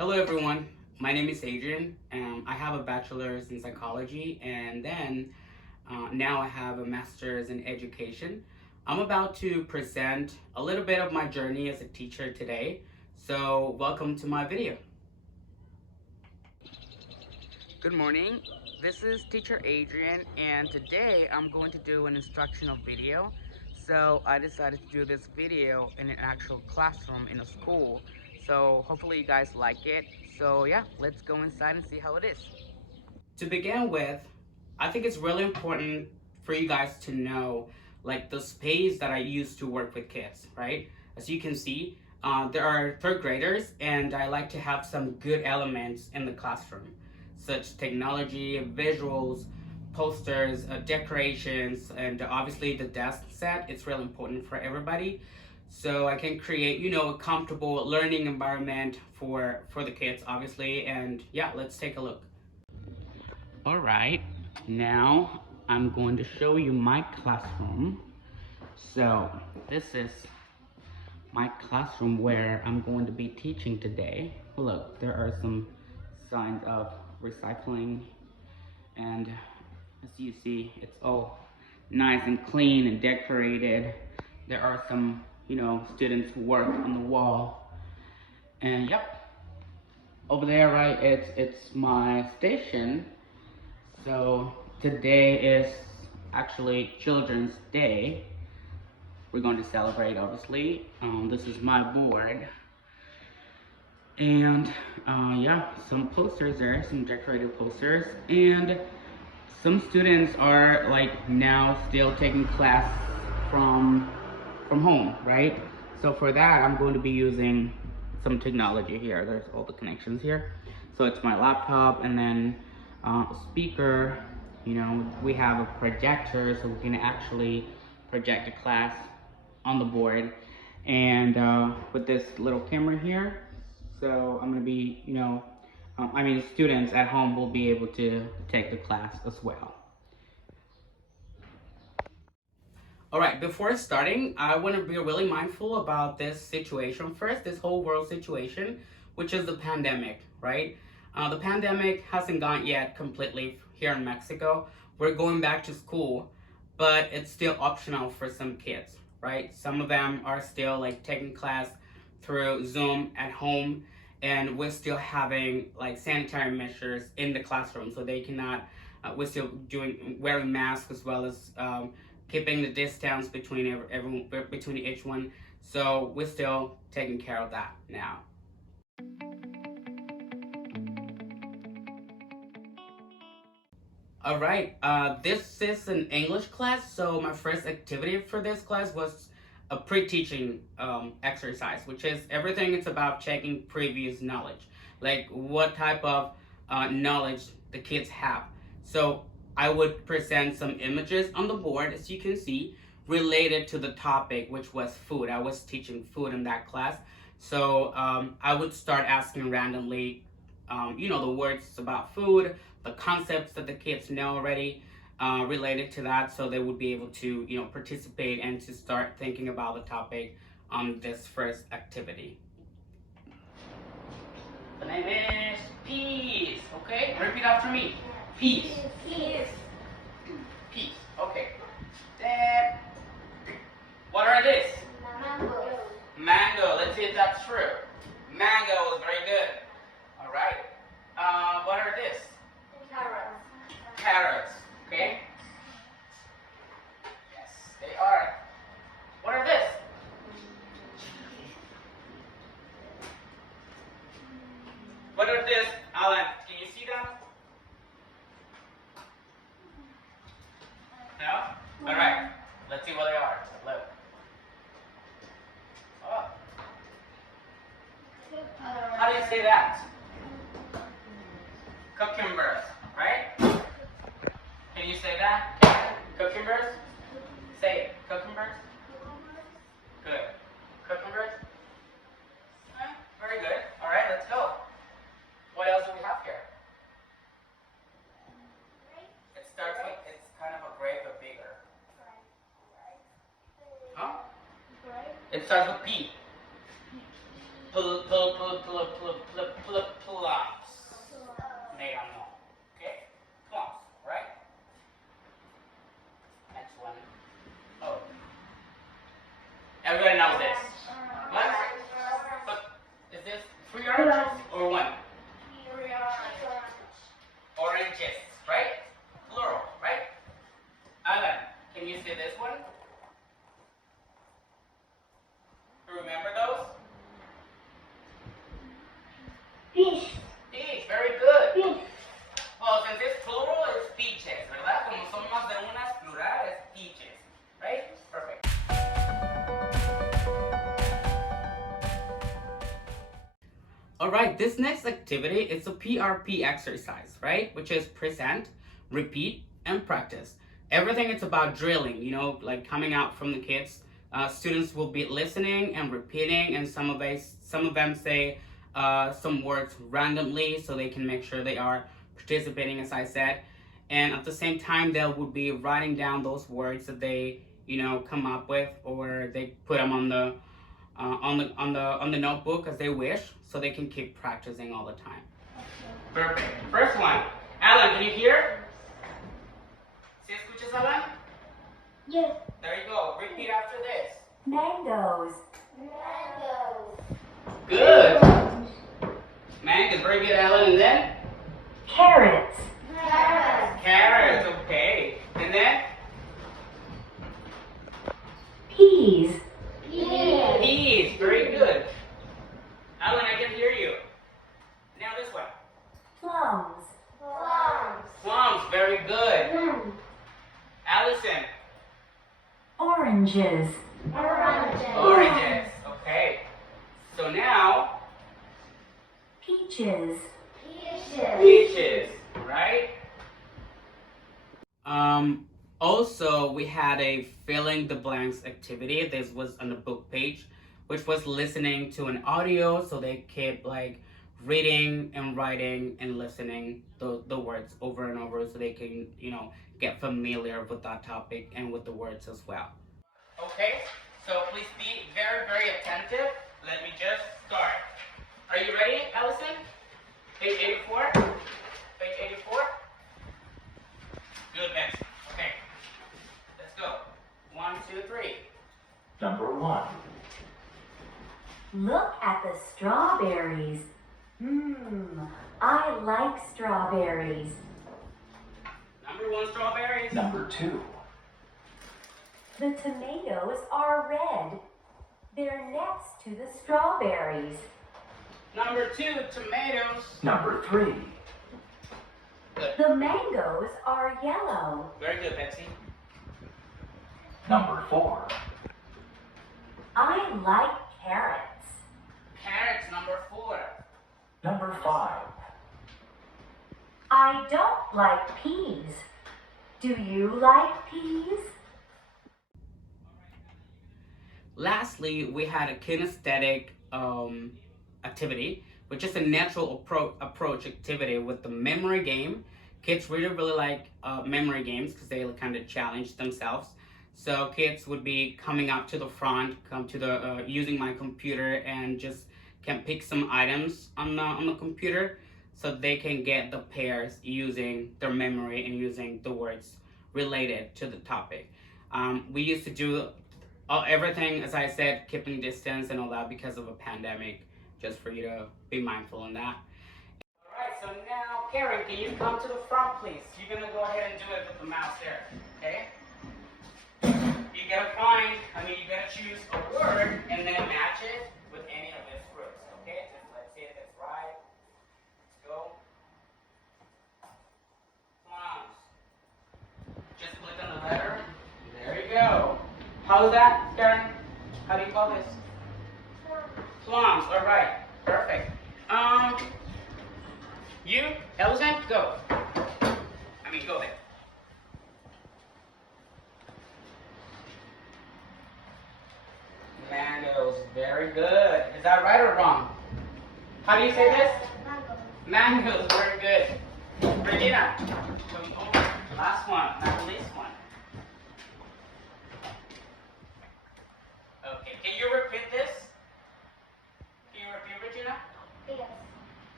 Hello everyone, my name is Adrian. I have a bachelor's in psychology and then now I have a master's in education. I'm about to present a little bit of my journey as a teacher today, so welcome to my video. Good morning, this is teacher Adrian and today I'm going to do an instructional video. So I decided to do this video in an actual classroom in a school. So hopefully you guys like it. So yeah, let's go inside and see how it is. To begin with, I think it's really important for you guys to know like the space that I use to work with kids, right? As you can see, there are third graders and I like to have some good elements in the classroom, such technology, visuals, posters, decorations, and obviously the desk set. It's really important for everybody. So I can create, a comfortable learning environment for the kids, obviously. And yeah, let's take a look. All right, now I'm going to show you my classroom. So this is my classroom where I'm going to be teaching today. Look, there are some signs of recycling, and as you see, it's all nice and clean and decorated. There are some, students who work on the wall, and yep, over there, right, it's my station. So today is actually Children's Day. We're going to celebrate, obviously. This is my board. And yeah, some posters there, some decorated posters. And some students are like now still taking class from home, right? So for that, I'm going to be using some technology here. There's all the connections here. So it's my laptop and then a speaker. We have a projector, so we can actually project a class on the board. And with this little camera here, so I'm gonna be, students at home will be able to take the class as well. All right, before starting, I want to be really mindful about this situation first, this whole world situation, which is the pandemic, right? The pandemic hasn't gone yet completely here in Mexico. We're going back to school, but it's still optional for some kids, right? Some of them are still like taking class through Zoom at home, and we're still having like sanitary measures in the classroom, so they cannot. We're still wearing masks as well as keeping the distance between between each one. So we're still taking care of that now. All right, this is an English class, so my first activity for this class was a pre-teaching exercise, which is everything it's about checking previous knowledge, like what type of knowledge the kids have. So I would present some images on the board, as you can see, related to the topic, which was food. I was teaching food in that class. So I would start asking randomly, the words about food, the concepts that the kids know already related to that, so they would be able to, participate and to start thinking about the topic on this first activity. The name is Peace, okay? Repeat after me. Peace. Peace. Peace. Okay. Then, what are these? Mango. Mango. Let's see if that's true. Mango is very good. All right. What are these? Carrots. Carrots. Okay. Yes, they are. What are these? What are these, Alan? Can you see them? No? All right. Let's see what they are. Look. Oh. How do you say that? Cucumbers, right? Can you say that? Cucumbers? Say it. Cucumbers? Good. Cucumbers? Very good. All right, let's go. What else do we have here? It starts with, it's kind of a grape, but bigger. Huh? It starts with P. Plums. They don't know. Okay? Plums, right? Next one. Oh. Everybody knows this. What? But is this 3 oranges or 1? Oranges, right? Plural, right? Alan, can you see this one? Remember those? Fish. Peach, very good. Fish. Well, since it's plural, it's peaches, ¿verdad? Como son más de una, es plural, es peaches, right? Perfect. Alright, this next activity is a PRP exercise, right? Which is present, repeat, and practice. Everything is about drilling, you know, like coming out from the kids. Students will be listening and repeating, and some of them say some words randomly so they can make sure they are participating, as I said. And at the same time, they would be writing down those words that they, you know, come up with, or they put them on the notebook as they wish, so they can keep practicing all the time. Perfect. First one. Alan, can you hear? ¿Sí escuchas, Alan? Yes. There you go. Repeat after this. Mangoes. Mangoes. Good. Mangoes. Very good, Alan. And then? Carrots. Carrots. Carrots. Okay. And then? Peas. Peas. Very good. Alan, I can hear you. Now this one. Plums. Plums. Plums. Very good. Allison. Oranges. Oranges. Okay. So now, Peaches. peaches, right? Also, we had a filling the blanks activity. This was on the book page, which was listening to an audio, so they kept like reading and writing and listening the words over and over, so they can, you know, get familiar with that topic and with the words as well. Okay, so please be very, very attentive. Let me just start. Are you ready, Allison? Page 84? Page 84? Good, next. Okay, let's go. 1, 2, 3. Number 1. Look at the strawberries. I like strawberries. Number 1, strawberries. Number 2. The tomatoes are red. They're next to the strawberries. Number 2, tomatoes. Number 3. Good. The mangoes are yellow. Very good, Betsy. Number 4. I like carrots. Carrots, number 4. Number 5. I don't like peas. Do you like peas? Lastly, we had a kinesthetic activity, which is a natural approach activity with the memory game. Kids really like memory games because they kind of challenge themselves. So kids would be coming up to the front, come to the using my computer, and just can pick some items on the computer, so they can get the pairs using their memory and using the words related to the topic. We used to do everything, as I said, keeping distance and all that because of a pandemic, just for you to be mindful on that. Alright, so now, Karen, can you come to the front, please? You're going to go ahead and do it with the mouse there, okay? You got to you got to choose a word and then match it with any of its roots, okay? Just let's see if it's right. Let's go. Plums. Just click on the letter. There you go. How's that, Karen? How do you call this? Plums. All right. Perfect. You, Elton, go. Go there. Mangoes. Very good. Is that right or wrong? How do you say this? Mangoes. Very good. Regina. Last one, not the least one. Okay, can you repeat this? Can you repeat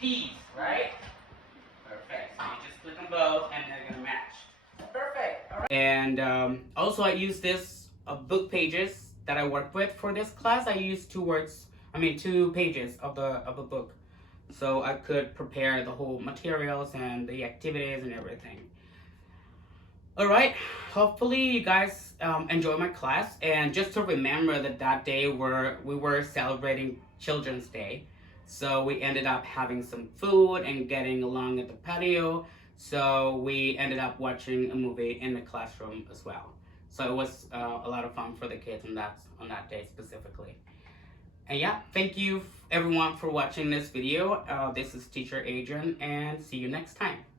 P's, right? Perfect. So you just click on both and they're gonna match. Perfect. All right. And also I use this book pages that I work with for this class. I use two pages of the book, so I could prepare the whole materials and the activities and everything. All right. Hopefully you guys enjoy my class, and just to remember that day we were celebrating Children's Day. So we ended up having some food and getting along at the patio. So we ended up watching a movie in the classroom as well. So it was a lot of fun for the kids on that day specifically. And yeah, thank you everyone for watching this video. This is Teacher Adrian, and see you next time.